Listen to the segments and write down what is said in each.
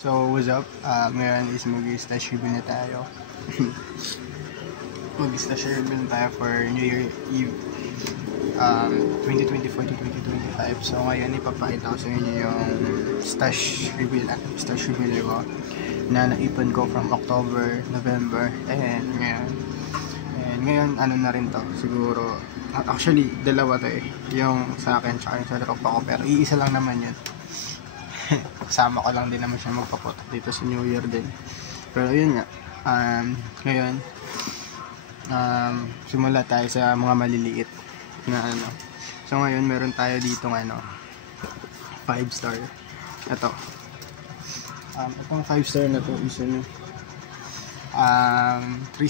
So, what's up? Ngayon is mag-stash reveal na tayo. Mag-stash reveal na tayo for New Year Eve 2024 to 2025. So, ngayon ipapakita ko sa inyo yung stash reveal ko na naipon ko from October, November, and ngayon. And ngayon, ano na rin to, siguro, actually, dalawa to eh. Yung sa akin, tsaka yung sa tropa ko, pero iisa lang naman yun. Kasama ko lang din naman siya magpaputok dito sa New Year din. Pero yun nga, ngayon simula tayo sa mga maliliit na ano. So ngayon meron tayo dito ng 5 star. Ito itong 5 star na to is 3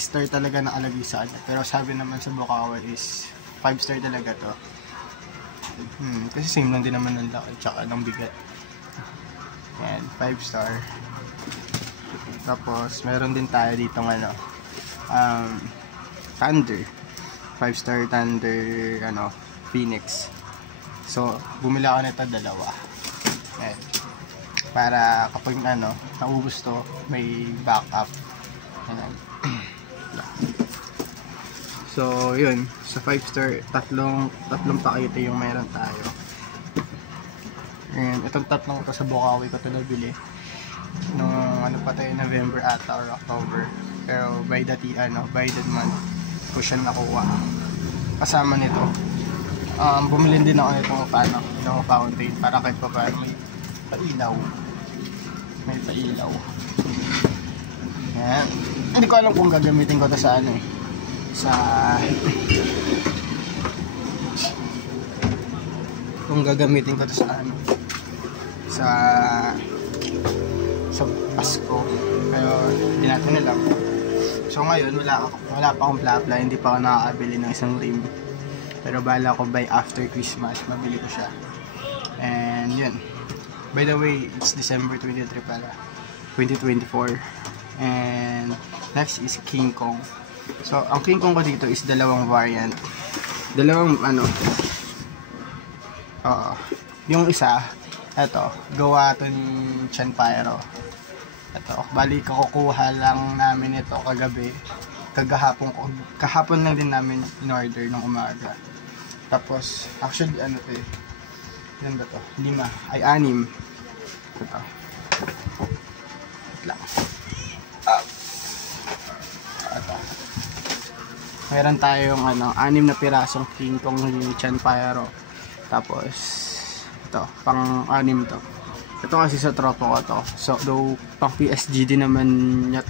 star talaga nakalagay sa kanya, pero sabi naman sa Bukawi is 5 star talaga to. Kasi same lang din naman ng laki tsaka ng bigat. Yan, 5 star. Tapos meron din tayo dito Thunder. 5 star Thunder Phoenix. So bumili ako nito dalawa. Yan. Para kapag naubos to, may backup. Yan. So yun, sa 5 star tatlong pakete yung meron tayo. And itong tatlong ito sa Bukawi ko ito nabili nung pa tayo, November ata or October, pero by that month ko siya nakuha. Kasama nito bumili din ako nitong fountain para kahit pa may pailaw. Yan. Hindi ko alam kung gagamitin ko ito sa sa Pasko, pero hindi natin alam. So ngayon wala pa akong plapla, hindi pa ako nakakabili ng isang rim, pero bala ko by after Christmas mabili ko siya. And yun, by the way, it's December 23 pala, 2024. And next is King Kong. So ang King Kong ko dito is dalawang variant, yung isa, eto, gawa to ni Chan Pyro. Eto, bali kakukuha lang namin ito kagabi. Kahapon lang din namin in-order ng umaga. Tapos, actually, ilan ba to? 6. Ay, 6. Ito. Wait lang. Ito. Meron tayong 6 na pirasong King Kong ni Chan Pyro. Tapos, ito, pang-6 to. Ito kasi sa tropa ko to. So, though pang PSG din naman niya,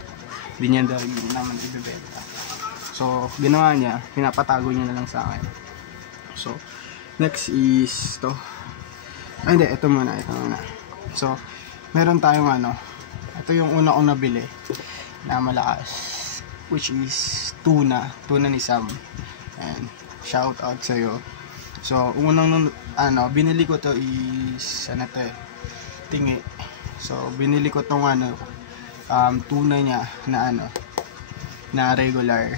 din niya naman ibebenta. So, ginawa niya, pinapatago niya na lang sa akin. So, next is to. Ay, hindi, ito muna. So, meron tayong ito yung una kong nabili na malakas, which is tuna ni Sam. And shout out sa'yo. So, unang binili ko to is tingi. So, binili ko tong tuna niya na regular.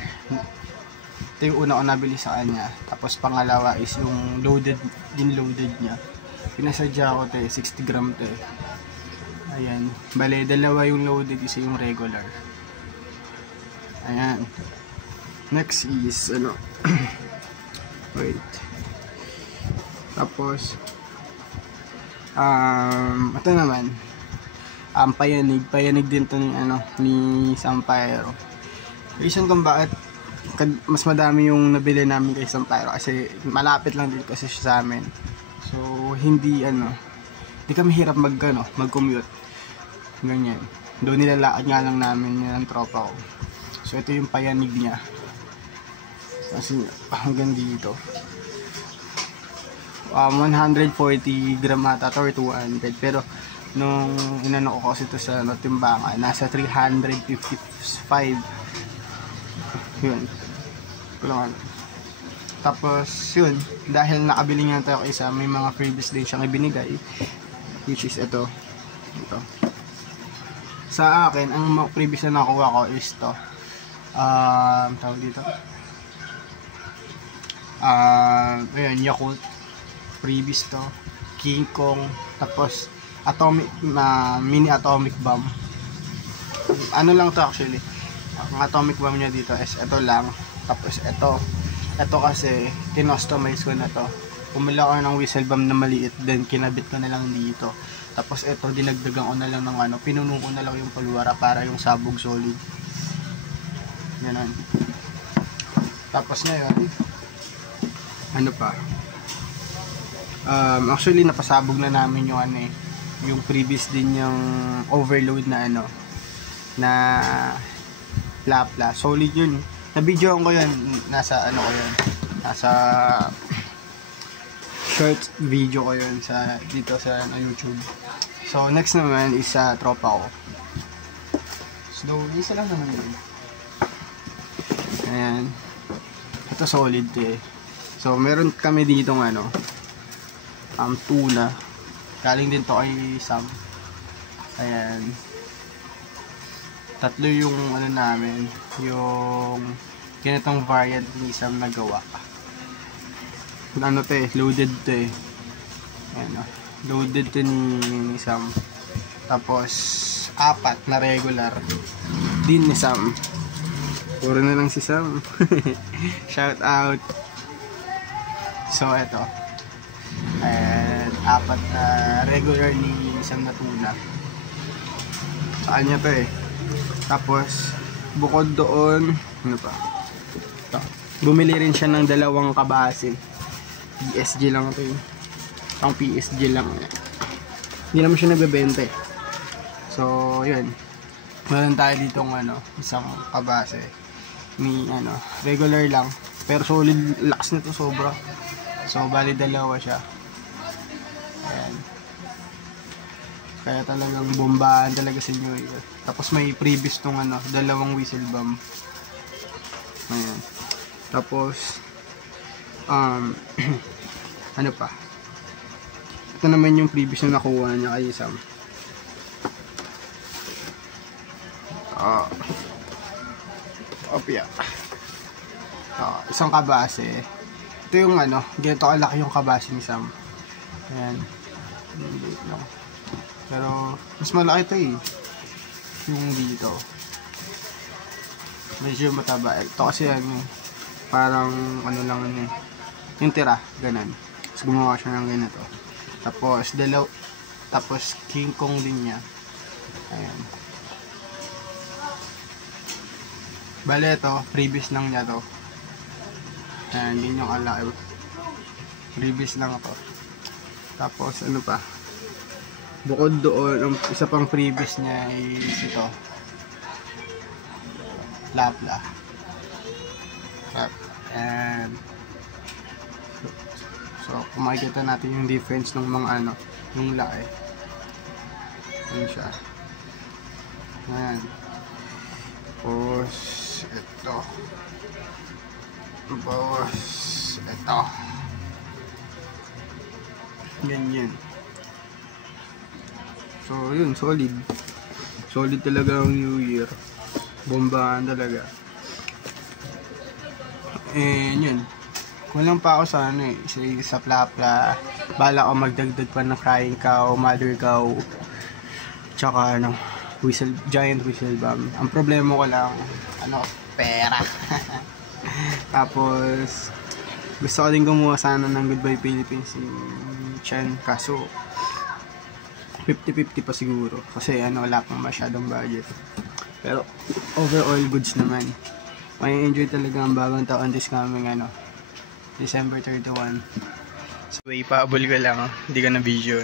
Ito yung una ko nabili sa kanya. Tapos pangalawa is yung loaded niya. Pinasadya ko 60 gram to. Ayan. Bale, dalawa yung loaded, isa yung regular. Ayan. Next is wait. Tapos ito naman payanig din to ni Sampayro. Reason kung bakit mas madami yung nabili namin kay Sampayro kasi malapit lang din kasi siya sa amin. So hindi kami hirap mag-commute ganyan. Doon nilalakad nga lang namin yan ang tropa ko. So ito yung payanig niya kasi hanggang dito. 140 gram ata or 200, pero nung inano ko kasi ito sa timbangan, nasa 355 yun. Tapos yun, dahil nakabili nga tayo isa, may mga freebies din siyang ibinigay, which is ito. Sa akin, ang freebies na nakuha ko is to tawag dito ayan, Yakult freebies to, King Kong, tapos mini atomic bomb. Ano lang to actually, ang atomic bomb niya dito is ito lang. Tapos ito kasi kinostomize ko na to. Bumili ako ng whistle bomb na maliit, then kinabit ko na lang dito. Tapos ito dinagdagan ko na lang ng ano, pinuno ko na lang yung pulwara para yung sabog solid. Ganun. Tapos ngayon, ano pa? Actually napasabog na namin yung ano yung previous din yung overload na ano na Lapla. Solid yun. Na-video ko yun, nasa ano ko yun, nasa short video ko yun sa dito sa YouTube. So next naman is sa tropa ko. So isa lang naman yun. Ayan. Ito solid So meron kami dito ng ano, tuna. Galing din to kay Sam. Ayan. Tatlo yung ano namin, yung ganitong variant ni Sam na gawa. Ano loaded Ayan, loaded ni Sam. Tapos 4 na regular din ni Sam. Puro na lang si Sam. Shout out. So eto, and 4 na regular ni Sam na tuna. Sa kanya to Tapos bukod doon, ano pa? Ito. Bumili rin siya ng 2 kabase. PSG lang ito Pang PSG lang. Hindi naman siya nagbebenta So, yun. Meron tayo ditong ano, isang kabase. May ano, regular lang. Pero solid, lakas nito sobra. So, bali 2 siya. Ayan. Kaya talagang bombahan talaga sa New Year. Tapos may previous tong ano, 2 whistle bomb. Ayan. Tapos ano pa? Ito naman yung previous na nakuha niya kay Sam. Opya. Isang kabase. Ito yung ano, ganito kalaki yung kabase ni Sam. Ayan. Dito lang. Pero mas malaki ito yung dito medyo mataba. Ito kasi ano, parang ano lang yung tira, ganun. Tapos gumawa siya ng ganito. Tapos King Kong din niya. Ayan. Bale ito, previous lang niya to. Ayan, din yung alaki. Previous lang to. Tapos ano pa? Bukod doon, ang isa pang previous niya is ito. Lapla. And so, kung makikita natin yung difference ng mga ano, yung laki. Ayan siya. Ayan. Tapos, ito. Tapos, ito. Ganyan. So, yun, solid. Solid talaga ang New Year. Bombahan talaga. Yun. Kulang pa ako sa ano sa Lapla. Bala ko magdagdag pa ng crying cow, mother cow, tsaka ano, giant whistle bomb. Ang problema ko lang, ano, pera. Tapos, gusto ko din gumawa sana ng Goodbye Philippines si Chen, kaso 50-50 pa siguro kasi ano, wala pang masyadong budget. Pero overall goods naman. May enjoy talaga ang bagong taon this coming ano, December 31. So ipaabol ko lang, hindi ko na video.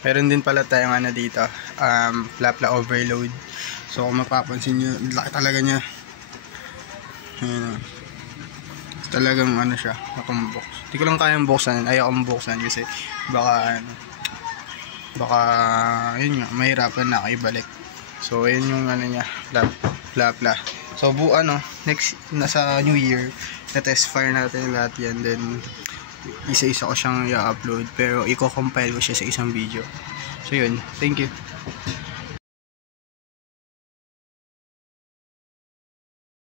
Meron din pala tayong ano dito, Lapla overload. So kung mapapansin nyo, laki talaga niya. Ayan, talagang ano siya, nakumbok. Hindi ko lang kayang buksan, ayaw kong buksan kasi baka ano, baka yun nga, mahirapan na ako ibalik. So yun yung ano niya, Lapla. So ano, next nasa New Year, na-test fire natin lahat yan, then isa-isa ko siyang i-upload, pero i-compile ko siya sa isang video. So yun, thank you.